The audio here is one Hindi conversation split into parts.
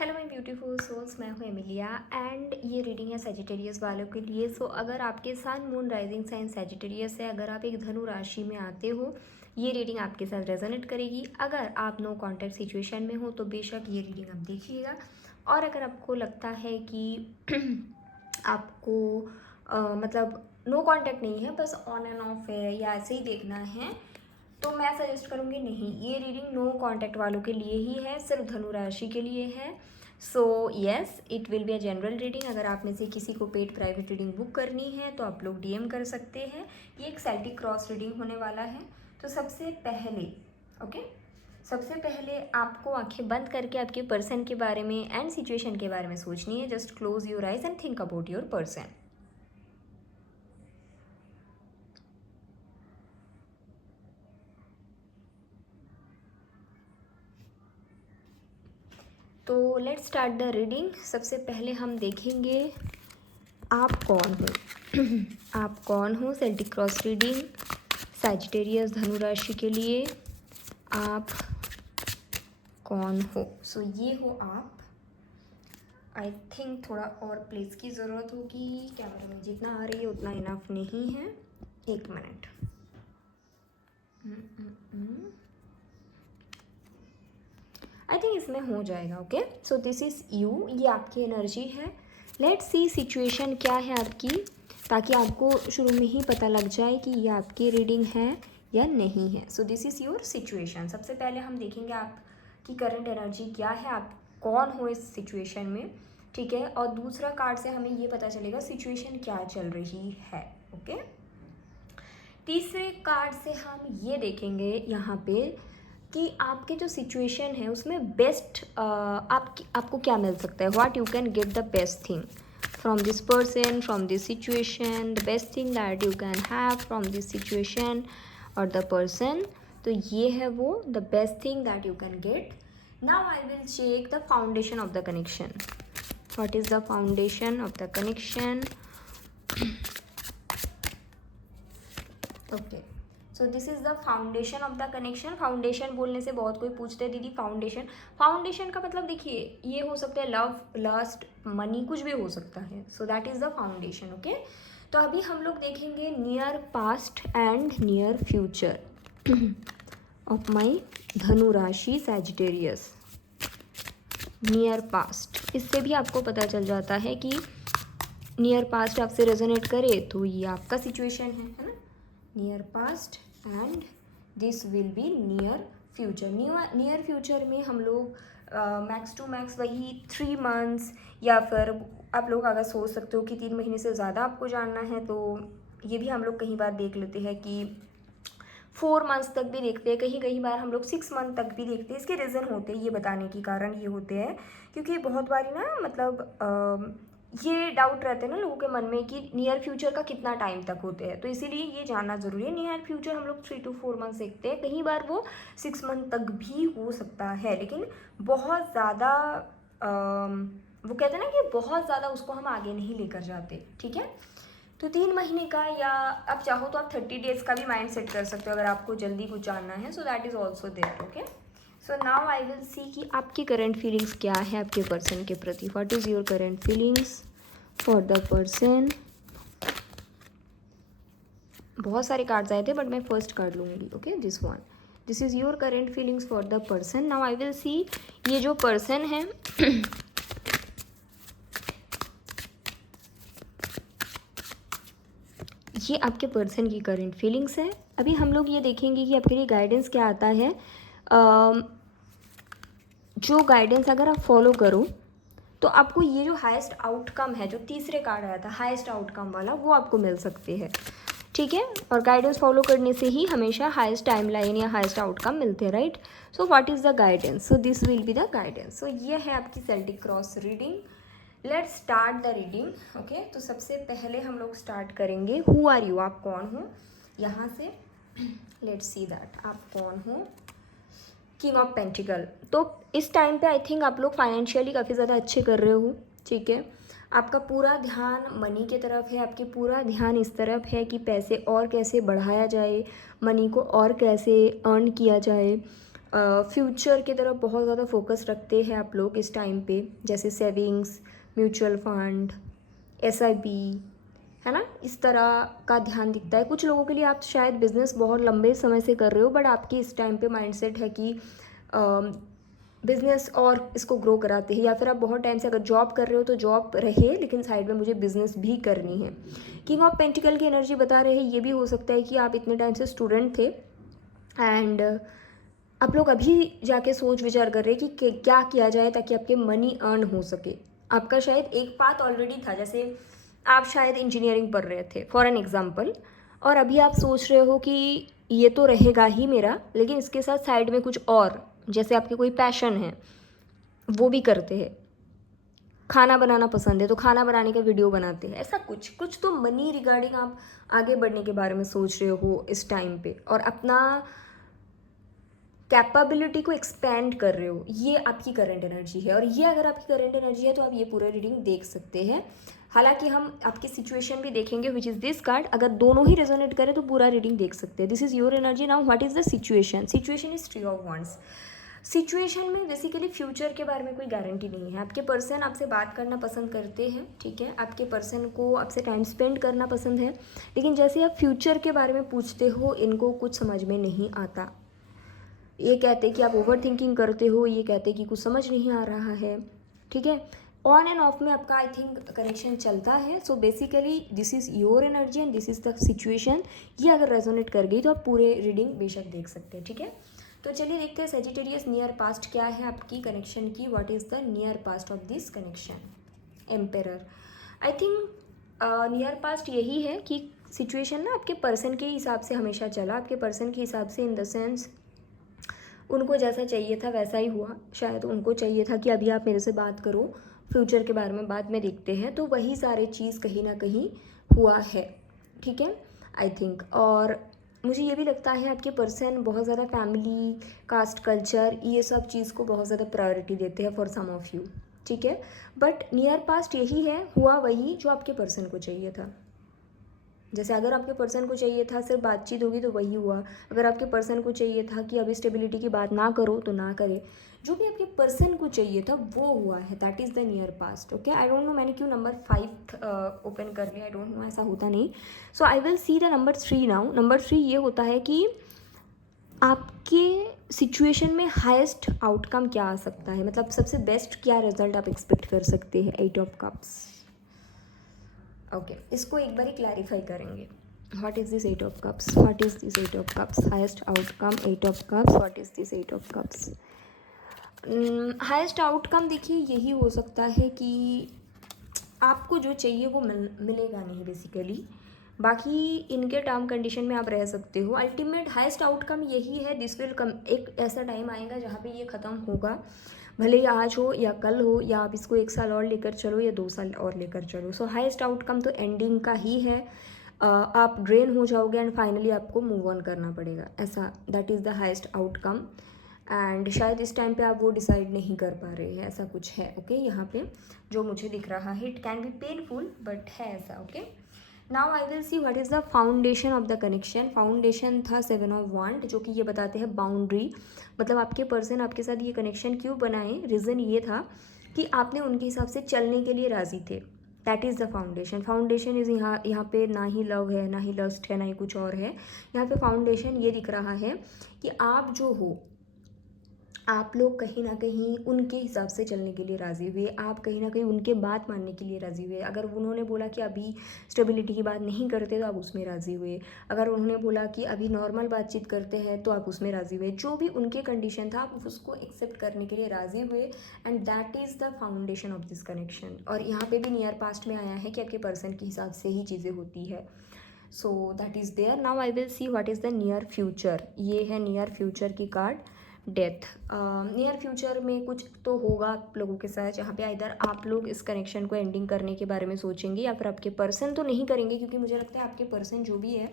हेलो माय ब्यूटीफुल सोल्स, मैं हूँ एमिलिया एंड ये रीडिंग है सेजिटेरियस वालों के लिए। सो अगर आपके साथ मून राइजिंग साइन सेजिटेरियस है, अगर आप एक धनु राशि में आते हो, ये रीडिंग आपके साथ रेजोनेट करेगी। अगर आप नो कांटेक्ट सिचुएशन में हो तो बेशक ये रीडिंग आप देखिएगा। और अगर आपको लगता है कि आपको मतलब नो कांटेक्ट नहीं है, बस ऑन एंड ऑफ है या ऐसे ही देखना है, तो मैं सजेस्ट करूँगी नहीं, ये रीडिंग नो कांटेक्ट वालों के लिए ही है, सिर्फ धनु राशि के लिए है। So yes, it will be a general reading. अगर आप में से किसी को पेड प्राइवेट रीडिंग बुक करनी है तो आप लोग डीएम कर सकते हैं। ये एक सेल्टिक क्रॉस रीडिंग होने वाला है। तो सबसे पहले आपको आंखें बंद करके आपके पर्सन के बारे में एंड सिचुएशन के बारे में सोचनी है। Just close your eyes and think about your person. तो लेट्स स्टार्ट द रीडिंग। सबसे पहले हम देखेंगे आप कौन हो। आप कौन हो, सेल्टिक क्रॉस रीडिंग सैजिटेरियस धनु राशि के लिए। आप कौन हो? सो ये हो आप। आई थिंक थोड़ा और प्लेस की ज़रूरत होगी, कैमरे में जितना आ रही है उतना इनफ नहीं है। एक मिनट। आई थिंक इसमें हो जाएगा। Okay, so this is you, ये आपकी एनर्जी है। लेट्स सी सिचुएशन क्या है आपकी, ताकि आपको शुरू में ही पता लग जाए कि ये आपकी रीडिंग है या नहीं है। सो दिस इज़ योर सिचुएशन। सबसे पहले हम देखेंगे आपकी करंट एनर्जी क्या है, आप कौन हो इस सिचुएशन में, ठीक है। और दूसरा कार्ड से हमें ये पता चलेगा सिचुएशन क्या चल रही है। ओके, तीसरे कार्ड से हम ये देखेंगे यहाँ पे कि आपके जो सिचुएशन है उसमें बेस्ट आपको क्या मिल सकता है। What you can get the best thing from this person, from this situation, the best thing that you can have from this situation और द पर्सन। तो ये है वो the best thing that you can get. Now I will check the foundation of the connection. What is the foundation of the connection? Okay, so this is the foundation of the connection. Foundation बोलने से बहुत कोई पूछते हैं दीदी फाउंडेशन का मतलब देखिए, ये हो सकता है लव, लस्ट, मनी, कुछ भी हो सकता है। So that is the foundation. Okay, तो अभी हम लोग देखेंगे near past and near future of my धनु राशि सैजिटेरियस। नियर पास्ट, इससे भी आपको पता चल जाता है कि नियर पास्ट आपसे रेजोनेट करे तो ये आपका सिचुएशन है ना। Near past and this will be near future. Near future में हम लोग मैक्स टू मैक्स वही 3 मंथ्स, या फिर आप लोग अगर सोच सकते हो कि 3 महीने से ज़्यादा आपको जानना है तो ये भी हम लोग कई बार देख लेते हैं कि 4 मंथ्स तक भी देखते हैं, कहीं बार हम लोग 6 मंथ तक भी देखते हैं। इसके रीज़न होते हैं, ये बताने के कारण ये होते हैं क्योंकि बहुत बारी ना मतलब ये डाउट रहते हैं ना लोगों के मन में कि नियर फ्यूचर का कितना टाइम तक होते हैं, तो इसीलिए ये जानना ज़रूरी है। नियर फ्यूचर हम लोग 3 to 4 मंथ्स देखते हैं, कहीं बार वो 6 मंथ तक भी हो सकता है, लेकिन बहुत ज़्यादा वो कहते हैं ना कि बहुत ज़्यादा उसको हम आगे नहीं लेकर जाते, ठीक है। तो 3 महीने का, या आप चाहो तो आप 30 डेज़ का भी माइंड सेट कर सकते हो अगर आपको जल्दी कुछ जानना है। So that is also there. Okay, so now I will see कि आपकी करंट फीलिंग्स क्या है आपके पर्सन के प्रति। What is your current feelings for the person? बहुत सारे कार्ड्स आए थे बट मैं फर्स्ट कार्ड लूँगी। Okay, this one, this is your current feelings for the person. Now I will सी ये जो पर्सन है ये आपके पर्सन की करंट फीलिंग्स है। अभी हम लोग ये देखेंगे कि आपके लिए गाइडेंस क्या आता है। जो गाइडेंस अगर आप फॉलो करो तो आपको ये जो हाईएस्ट आउटकम है, जो तीसरे कार्ड आया था हाईएस्ट आउटकम वाला, वो आपको मिल सकते हैं, ठीक है। और गाइडेंस फॉलो करने से ही हमेशा हाईएस्ट टाइम लाइन या हाईएस्ट आउटकम मिलते हैं, right. So what is the guidance? So this will be the guidance. So ये है आपकी Celtic cross reading. Let's start the reading. Okay, तो सबसे पहले हम लोग स्टार्ट करेंगे हु आर यू, आप कौन हो, यहाँ से। लेट्स सी दैट आप कौन हो। King of pentacle. तो इस टाइम पे आई थिंक आप लोग फाइनेंशियली काफ़ी ज़्यादा अच्छे कर रहे हो, ठीक है। आपका पूरा ध्यान मनी के तरफ है, आपके पूरा ध्यान इस तरफ है कि पैसे और कैसे बढ़ाया जाए, मनी को और कैसे अर्न किया जाए। फ्यूचर की तरफ बहुत ज़्यादा फोकस रखते हैं आप लोग इस टाइम पे, जैसे सेविंग्स, म्यूचुअल फंड, एसआईपी, है ना, इस तरह का ध्यान दिखता है। कुछ लोगों के लिए आप शायद बिजनेस बहुत लंबे समय से कर रहे हो, बट आपकी इस टाइम पे माइंडसेट है कि बिजनेस और इसको ग्रो कराते हैं, या फिर आप बहुत टाइम से अगर जॉब कर रहे हो तो जॉब रहे लेकिन साइड में मुझे बिजनेस भी करनी है। किंग ऑफ पेंटिकल की एनर्जी बता रहे हैं, ये भी हो सकता है कि आप इतने टाइम से स्टूडेंट थे एंड आप लोग अभी जाके सोच विचार कर रहे हैं कि क्या किया जाए ताकि आपके मनी अर्न हो सके। आपका शायद एक पाथ ऑलरेडी था, जैसे आप शायद इंजीनियरिंग पढ़ रहे थे फॉर एन एग्जाम्पल, और अभी आप सोच रहे हो कि ये तो रहेगा ही मेरा, लेकिन इसके साथ साइड में कुछ और, जैसे आपके कोई पैशन है वो भी करते हैं, खाना बनाना पसंद है तो खाना बनाने का वीडियो बनाते हैं, ऐसा कुछ कुछ तो मनी रिगार्डिंग आप आगे बढ़ने के बारे में सोच रहे हो इस टाइम पे, और अपना कैपेबिलिटी को एक्सपेंड कर रहे हो। ये आपकी करंट एनर्जी है, और ये अगर आपकी करंट एनर्जी है तो आप ये पूरा रीडिंग देख सकते हैं। हालांकि हम आपकी सिचुएशन भी देखेंगे विच इज़ दिस कार्ड, अगर दोनों ही रेजोनेट करें तो पूरा रीडिंग देख सकते हैं। This is your energy. Now what is the situation? Situation is 3 of wands. Situation में बेसिकली फ्यूचर के बारे में कोई गारंटी नहीं है। आपके पर्सन आपसे बात करना पसंद करते हैं, ठीक है, आपके पर्सन को आपसे टाइम स्पेंड करना पसंद है, लेकिन जैसे आप फ्यूचर के बारे में पूछते हो इनको कुछ समझ में नहीं आता। ये कहते कि आप ओवर थिंकिंग करते हो, ये कहते कि कुछ समझ नहीं आ रहा है, ठीक है। ऑन एंड ऑफ में आपका आई थिंक कनेक्शन चलता है। So basically this is your energy and this is the situation. ये अगर रेजोनेट कर गई तो आप पूरे रीडिंग बेशक देख सकते हैं, ठीक है। तो चलिए देखते हैं सेजिटेरियस नियर पास्ट क्या है आपकी कनेक्शन की। What is the near past of this connection? Emperor. I think near past यही है कि सिचुएशन ना आपके पर्सन के हिसाब से हमेशा चला, आपके पर्सन के हिसाब से इन द सेंस उनको जैसा चाहिए था वैसा ही हुआ। शायद उनको चाहिए था कि अभी आप मेरे से बात करो, फ्यूचर के बारे में बाद में देखते हैं, तो वही सारे चीज़ कहीं ना कहीं हुआ है, ठीक है, आई थिंक। और मुझे ये भी लगता है आपके पर्सन बहुत ज़्यादा फैमिली, कास्ट, कल्चर, ये सब चीज़ को बहुत ज़्यादा प्रायोरिटी देते हैं फॉर सम ऑफ यू, ठीक है। बट नियर पास्ट यही है, हुआ वही जो आपके पर्सन को चाहिए था। जैसे अगर आपके पर्सन को चाहिए था सिर्फ बातचीत होगी तो वही हुआ, अगर आपके पर्सन को चाहिए था कि अभी स्टेबिलिटी की बात ना करो तो ना करे, जो भी आपके पर्सन को चाहिए था वो हुआ है। That is the near past, okay. I don't know मैंने क्यों नंबर 5 ओपन कर लिया, आई डोंट नो, ऐसा होता नहीं। So I will see the number 3 now. Number 3 ये होता है कि आपके सिचुएशन में हाईएस्ट आउटकम क्या आ सकता है, मतलब सबसे बेस्ट क्या रिजल्ट आप एक्सपेक्ट कर सकते हैं। 8 ऑफ कप्स, ओके, इसको एक बार ही क्लैरिफाई करेंगे। What is this 8 of cups? What is this 8 of cups? Highest outcome 8 of cups. What is this 8 of cups? Highest outcome देखिए यही हो सकता है कि आपको जो चाहिए वो मिलेगा नहीं बेसिकली, बाकी इनके टर्म कंडीशन में आप रह सकते हो। अल्टीमेट हाईएस्ट आउटकम यही है, दिस विल कम। एक ऐसा टाइम आएगा जहाँ पे ये ख़त्म होगा, भले ही आज हो या कल हो, या आप इसको 1 साल और लेकर चलो या 2 साल और लेकर चलो। सो हाईएस्ट आउटकम तो एंडिंग का ही है। आप ड्रेन हो जाओगे एंड फाइनली आपको मूव ऑन करना पड़ेगा, ऐसा, that is the highest outcome. And शायद इस टाइम पे आप वो डिसाइड नहीं कर पा रहे हैं, ऐसा कुछ है, ओके। यहाँ पे जो मुझे दिख रहा है, it can be painful but है ऐसा, okay. Now I will see what is the foundation of the connection. Foundation था 7 ऑफ वंड, जो कि ये बताते हैं बाउंड्री, मतलब आपके पर्सन आपके साथ ये कनेक्शन क्यों बनाए, रीज़न ये था कि आपने उनके हिसाब से चलने के लिए राज़ी थे। That is the foundation. Foundation is यहाँ पे ना ही लव है, ना ही लस्ट है, ना ही कुछ और है। यहाँ पे फाउंडेशन ये दिख रहा है कि आप जो हो, आप लोग कहीं ना कहीं उनके हिसाब से चलने के लिए राज़ी हुए, आप कहीं ना कहीं उनके बात मानने के लिए राज़ी हुए। अगर उन्होंने बोला कि अभी स्टेबिलिटी की बात नहीं करते तो आप उसमें राज़ी हुए, अगर उन्होंने बोला कि अभी नॉर्मल बातचीत करते हैं तो आप उसमें राज़ी हुए। जो भी उनके कंडीशन था आप उसको एक्सेप्ट करने के लिए राज़ी हुए, and that is the foundation of this connection. और यहाँ पर भी नियर पास्ट में आया है कि आपके पर्सन के हिसाब से ही चीज़ें होती है। So that is there. Now I will see what is the near future. ये है नियर फ्यूचर की कार्ड, डेथ। नियर फ्यूचर में कुछ तो होगा आप लोगों के साथ, जहाँ पे इधर आप लोग इस कनेक्शन को एंडिंग करने के बारे में सोचेंगे, या फिर आपके पर्सन तो नहीं करेंगे, क्योंकि मुझे लगता है आपके पर्सन जो भी है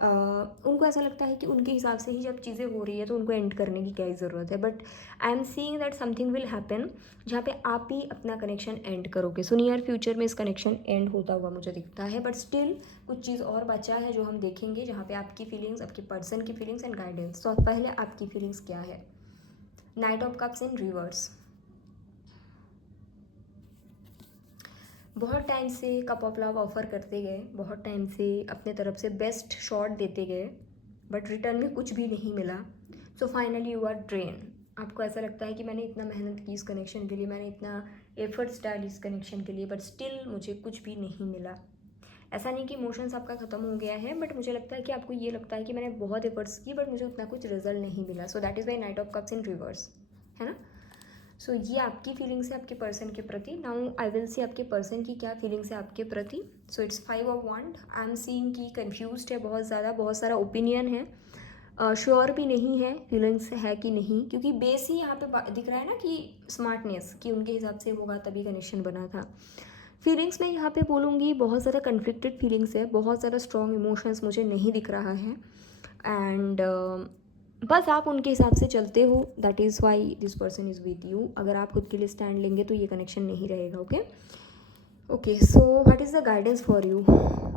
उनको ऐसा लगता है कि उनके हिसाब से ही जब चीज़ें हो रही है तो उनको एंड करने की क्या ही ज़रूरत है। But I am seeing that something will happen जहाँ पे आप ही अपना कनेक्शन एंड करोगे। सो नियर फ्यूचर में इस कनेक्शन एंड होता हुआ मुझे दिखता है, बट स्टिल कुछ चीज़ और बचा है जो हम देखेंगे, जहाँ पे आपकी फीलिंग्स, आपके पर्सन की फीलिंग्स एंड गाइडेंस। तो पहले आपकी फीलिंग्स क्या है? Night of cups in reverse, बहुत टाइम से कप ऑफ लव ऑफर करते गए, बहुत टाइम से अपने तरफ से बेस्ट शॉट देते गए, बट रिटर्न में कुछ भी नहीं मिला. So finally you are drain. आपको ऐसा लगता है कि मैंने इतना मेहनत की इस कनेक्शन के लिए, मैंने इतना एफर्ट्स डाली इस कनेक्शन के लिए, बट स्टिल मुझे कुछ भी नहीं मिला. ऐसा नहीं कि इमोशंस आपका ख़त्म हो गया है, बट मुझे लगता है कि आपको ये लगता है कि मैंने बहुत एफर्ट्स की बट मुझे उतना कुछ रिजल्ट नहीं मिला. सो that is why night of cups in reverse, है ना. सो ये आपकी फीलिंग्स है आपके पर्सन के प्रति. नाउ आई विल सी आपके पर्सन की क्या फीलिंग्स है आपके प्रति. सो इट्स 5 ऑफ वंड. आई एम सीइंग कि कन्फ्यूज्ड है बहुत ज़्यादा, बहुत सारा ओपिनियन है, श्योर भी नहीं है फीलिंग्स है कि नहीं, क्योंकि बेस ही यहाँ पे दिख रहा है ना कि स्मार्टनेस, कि उनके हिसाब से होगा तभी कनेक्शन बना था. फीलिंग्स मैं यहाँ पे बोलूँगी बहुत ज़्यादा कन्फ्लिक्टेड फीलिंग्स है, बहुत ज़्यादा स्ट्रॉन्ग इमोशंस मुझे नहीं दिख रहा है. एंड बस आप उनके हिसाब से चलते हो, that is why this person is with you. अगर आप खुद के लिए स्टैंड लेंगे तो ये कनेक्शन नहीं रहेगा. Okay, so what is the guidance for you.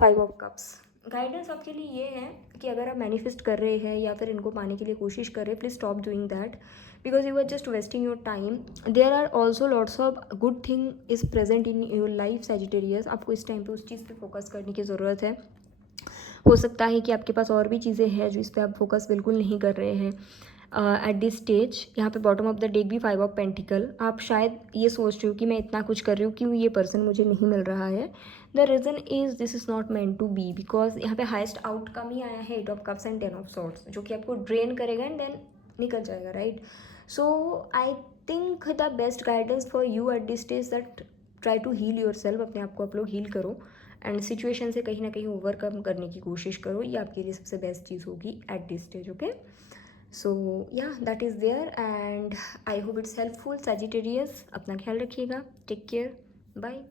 5 of cups. Guidance आपके लिए ये है कि अगर आप मैनिफेस्ट कर रहे हैं या फिर इनको पाने के लिए कोशिश कर रहे हैं, please stop doing that, because you are just wasting your time. There are also lots of good thing is present in your life Sagittarius. आपको इस टाइम पे उस चीज़ पे फोकस करने की ज़रूरत है. हो सकता है कि आपके पास और भी चीज़ें हैं जो इस पर आप फोकस बिल्कुल नहीं कर रहे हैं एट दिस स्टेज. यहाँ पे बॉटम ऑफ द डेक भी 5 ऑफ पेंटिकल. आप शायद ये सोच रहे हो कि मैं इतना कुछ कर रही हूँ, क्यों ये पर्सन मुझे नहीं मिल रहा है. The reason is this is not meant to be, because यहाँ पे हाइस्ट आउटकम ही आया है 8 of cups and 10 of swords, जो कि आपको ड्रेन करेगा एंड देन निकल जाएगा, right. So I think the best guidance for you at this stage that try to heal yourself. अपने आप को आप लोग हील करो एंड सिचुएशन से कहीं ना कहीं ओवरकम करने की कोशिश करो. ये आपके लिए सबसे बेस्ट चीज़ होगी at this stage. Okay, so या that is there and I hope it's helpful. Sagittarius, अपना ख्याल रखिएगा. Take care. बाय.